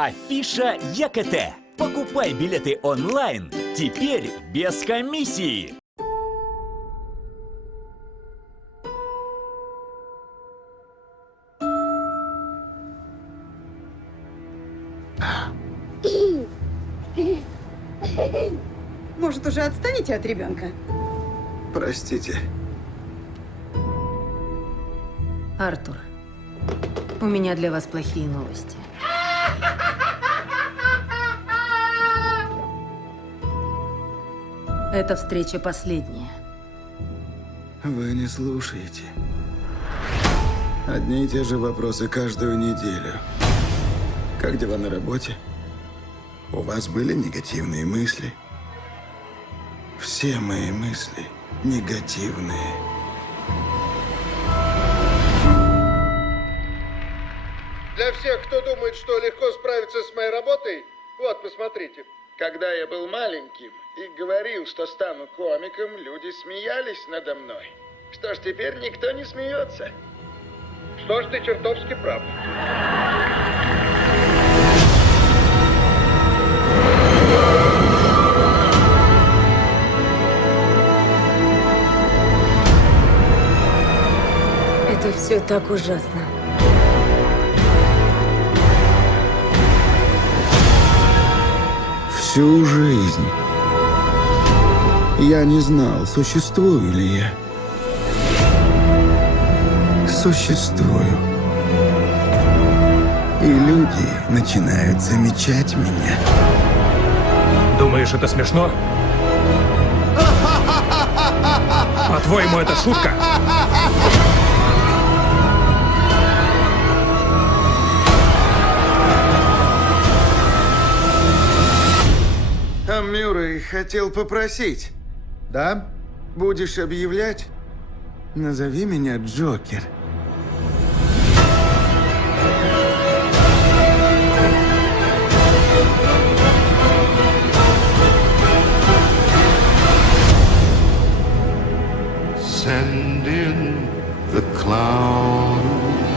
Афиша ЕКТ. Покупай билеты онлайн, теперь без комиссии. Может, уже отстанете от ребенка? Простите. Артур, у меня для вас плохие новости. Эта встреча последняя. Вы не слушаете. Одни и те же вопросы каждую неделю. Как дела на работе? У вас были негативные мысли? Все мои мысли негативные. Для всех, кто думает, что легко справиться с моей работой, вот, посмотрите. Когда я был маленьким и говорил, что стану комиком, люди смеялись надо мной. Что ж, теперь никто не смеется. Что ж, ты чертовски прав. Это все так ужасно. Всю жизнь я не знал, существую ли я. Существую. И люди начинают замечать меня. Думаешь, это смешно? По-твоему, это шутка? А Мюррей хотел попросить. Да? Будешь объявлять? Назови меня Джокер. Send in the clown.